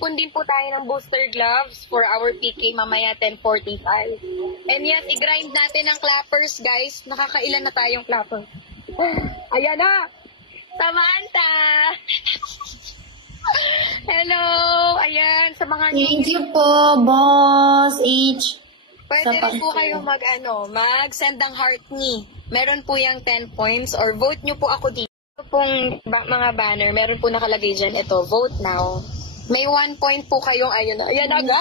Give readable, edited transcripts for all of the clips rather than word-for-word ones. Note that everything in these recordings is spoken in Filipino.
Kundin po tayo ng booster gloves for our PK mamaya 10:45. And yes, i-grind natin ang clappers, guys. Nakakailan na tayong clapper. Ayan na! Samantha! Hello! Ayan, sa mga Thank you po, Boss H. pwede rin po kayo mag-send ng heart me. Meron po yung 10 points or vote nyo po ako dito. Ito pong mga banner, meron po nakalagay dyan. Ito, vote now. May 1 point po kayong, ayun na guys!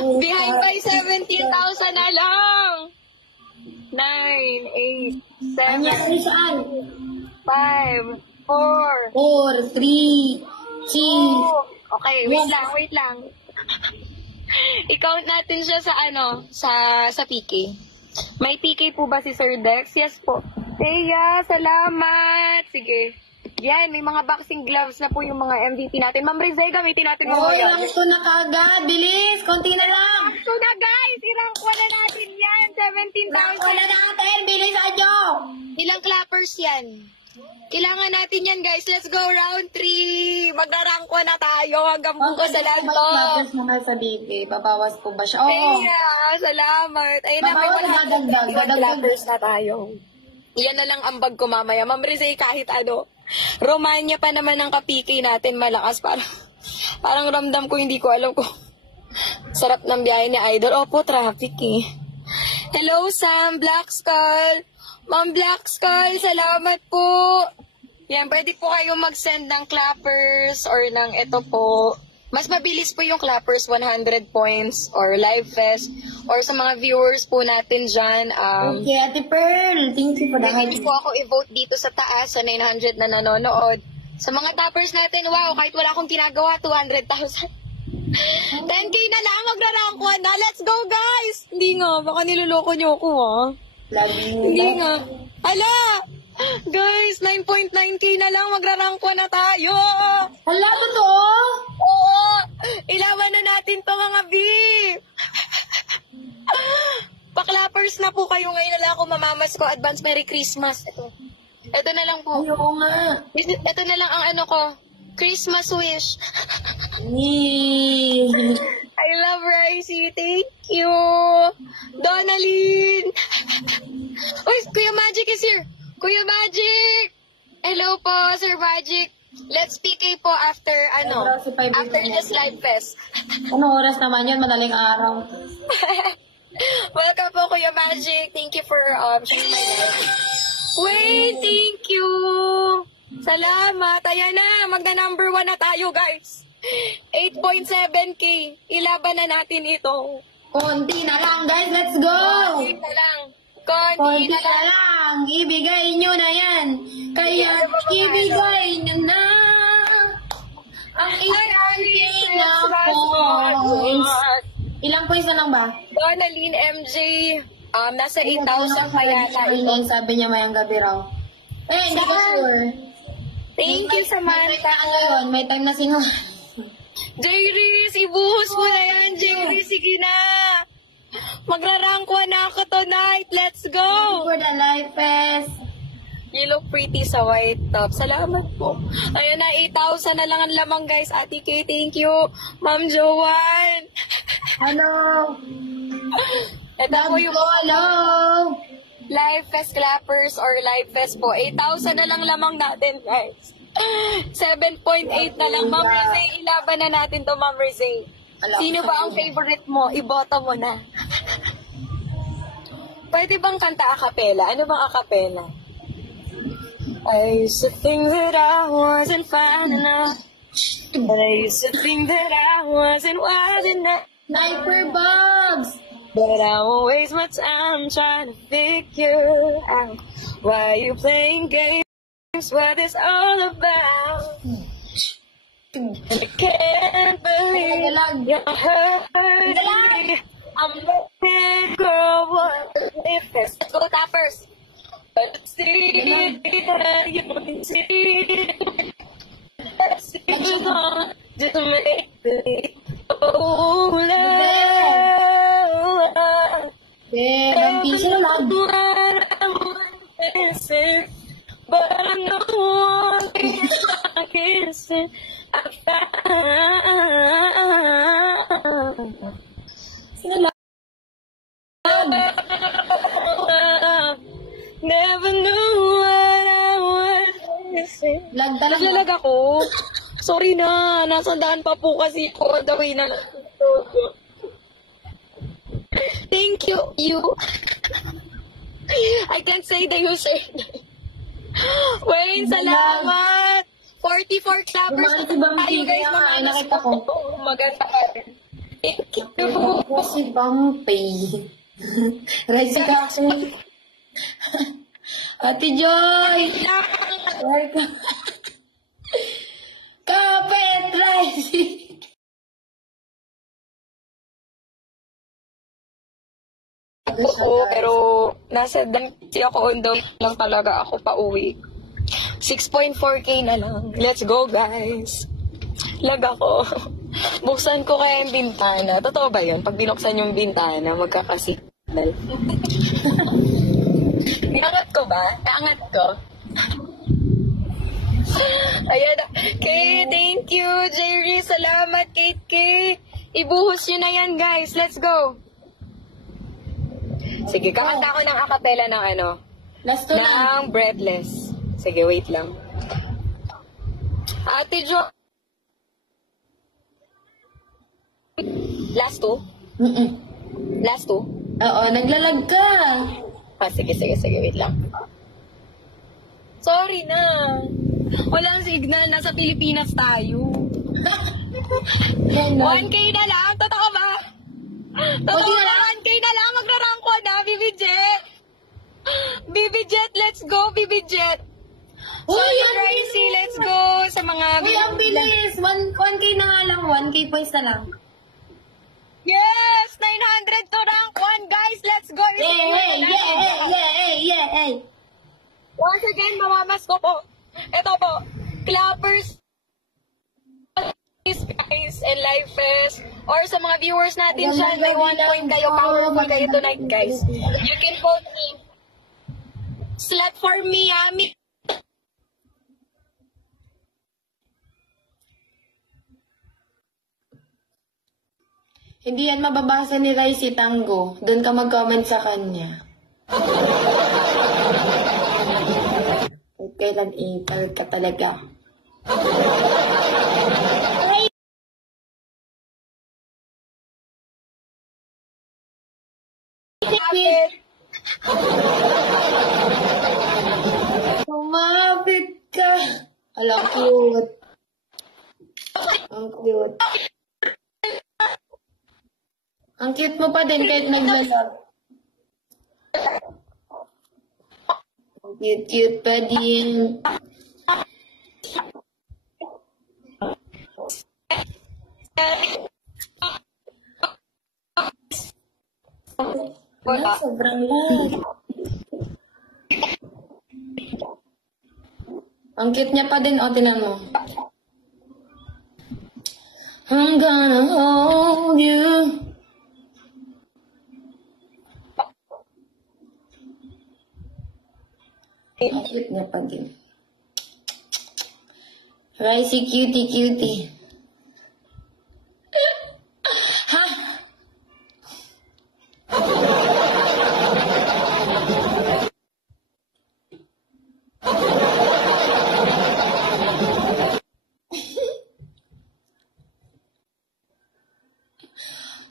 Behind by 17,000 na lang! 9, 8, 7, Nangyari saan? 5, 4, 4, 3, 2. Okay, wait lang. I-count natin siya sa PK. May PK po ba si Sir Dex? Yes po. Teya, salamat. Sige. Yan, may mga boxing gloves na po yung mga MVP natin. Ma'am Rizay, gamitin natin mga Oy, lang ito na kagad. Bilis, konti na lang. So na guys, i-rank na natin yan. 17,000. Wala natin, bilis adyo. Ilang clappers yan? Kailangan natin yan guys. Let's go round 3. Magra-rank na tayo hanggang bukas sa live to. Tapos mo nga sa BB, babawas po ba siya? Oo. Kaya, salamat. Ayun na, may Babawas, madagdag. clappers na tayo. Yan na lang ang bag ko mamaya. Ma'am Rizay, kahit ano. Romanya pa naman ang kapiki natin malakas. Parang ramdam ko, hindi ko alam kung sarap ng biyahe ni Idol. Opo, traffic eh. Hello, Sam, Black Skull. Ma'am Black Skull, salamat po. Yan, pwede po kayong mag-send ng clappers or ng ito po. Mas mabilis po yung clappers, 100 points or live fest. Or sa mga viewers po natin dyan. Okay, Ate Pearl. Thank you for the Pwede po ako i-vote dito sa taas sa 900 na nanonood. Sa mga toppers natin, wow, kahit wala akong ginagawa, 200,000. 10K na lang, magra-rank 1 na. Let's go, guys! Hindi nga, baka niloloko nyo ako, Hindi nga. Hala! Guys, 9.9K na lang, magra-rank 1 na tayo! Hala, totoo? Oo! Ilawan na natin to mga B! Pa-clappers na po kayo ngayon na lang ako mamamas ko. Advance Merry Christmas. Ito na lang po. Oo nga. Ito na lang ang Christmas wish. I love Ricey. Thank you. Donalyn. Uy, Kuya Magic is here. Kuya Magic. Hello po, Sir Magic. Let's PK po after after this live fest. Anong oras naman yun? Madaling araw. Welcome po, Kuya Magic. Thank you for sharing my life. Wait, thank you. Salamat. Ayan na, magna-number 1 na tayo, guys. 8.7K. Ilaban na natin ito. Konti na lang, guys. Let's go! Konti na lang. Konti na lang. Ibigay nyo na yan. Kaya ibigay nyo na ang ilang na points. Ilang points na lang ba? Donalyn MJ, nasa 8,000 pa yata. Sabi niya mayang gabi raw. Hindi ko sure. Thank you, Samantha. May time na singo. Jairis, ibuhos mo na yan, Jairis. Sige na. Magra-rank 1 na ako tonight. Let's go. For the live fest. You look pretty sa white top. Salamat po. Ayun na, 8,000 na lang ang lamang, guys. Ate Kay, thank you. Ma'am Joanne. Hello. Ito po yung hello. live fest clappers or live fest po. 8,000 na lang lamang natin, guys. 7.8 na lang. Ma'am Rizay, ilaban na natin to, Ma'am Rizay. Sino ba ang favorite mo? Iboto mo na. Pwede bang kanta a cappella? Ano bang a cappella? I used to think that I wasn't fine enough. But I used to think that I wasn't wise enough. Sniper Bobs. But I won't waste my time trying to figure out why you playing games, what it's all about. And I can't believe you're hurting me. I'm looking, girl, what if it's... Let's go, toppers. Let's see, you can see. Let's see, just make believe. Oh, love. Yeah, piso na lang. But I know one thing I can't say. I found Sino lang? Never knew what I was missing. Lag talaga. Naglalag ako. Sorry na. Nasandaan pa po kasi ko on the way na. Thank you. I can't say the username. Wayne, salamat! 44 clappers. Kumain si Bampi, Ay, guys, kaya nga, mamalas nakita ko. Maganda ka rin. Thank you. Si Bumpy. Rice ka actually. Ate Joy! Welcome. Kapit rice! Oo, pero nasa si ako on the way lang talaga ako pa uwi. 6.4K na lang. Let's go, guys. Lag ako. Buksan ko kaya yung bintana. Totoo ba yun? Pag binuksan yung bintana, magkakasignal. Iangat ko ba? Iangat ko. Ayan. Kay, thank you. Jerry, salamat. Kate K. Ibuhos nyo na yan, guys. Let's go. Sige, kakanta ko ng acapella ng ano. Last to lang. Ng breadless. Sige, wait lang. Ate Jo. Last two? Mm-mm. Last two? Oo, naglalag ka. Sige, wait lang. Sorry na. Walang signal. Nasa Pilipinas tayo. Yan, 1K na lang? Totoo ba? Totoo ba? 1K na lang? Magra-rank ko na, BB Jet. BB Jet, let's go, BB Jet. So, Uy, yung Ricey, let's go sa mga... Uy, ang bilis. 1K na nga lang. 1K points na lang. Yes! 900 to rank 1, guys. Let's go. Yay! Once again, mamamas ko po. Ito po. Clappers. Guys, and live fest. Or sa mga viewers natin dyan, may 1 point kayo. Powerful kayo tonight, guys. You can vote me. Slut for me, Ami. Hindi yan mababasa ni Ricey Tango. Doon ka mag-comment sa kanya. Kahit kailan ital ka talaga. Kumapit ka. Alam, cute. Ang cute. Ang cute mo pa din kahit nagbalag. Ang cute pa din. Wala. Sobrang lag. Ang cute niya pa din. O, tinan mo. I'm gonna hold you. Ang cute niya pa din. Ricey, cutie. Ha?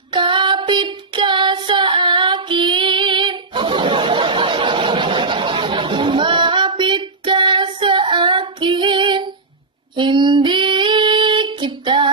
Kapit ka sa akin. Lumapit ka sa akin. Hindi kita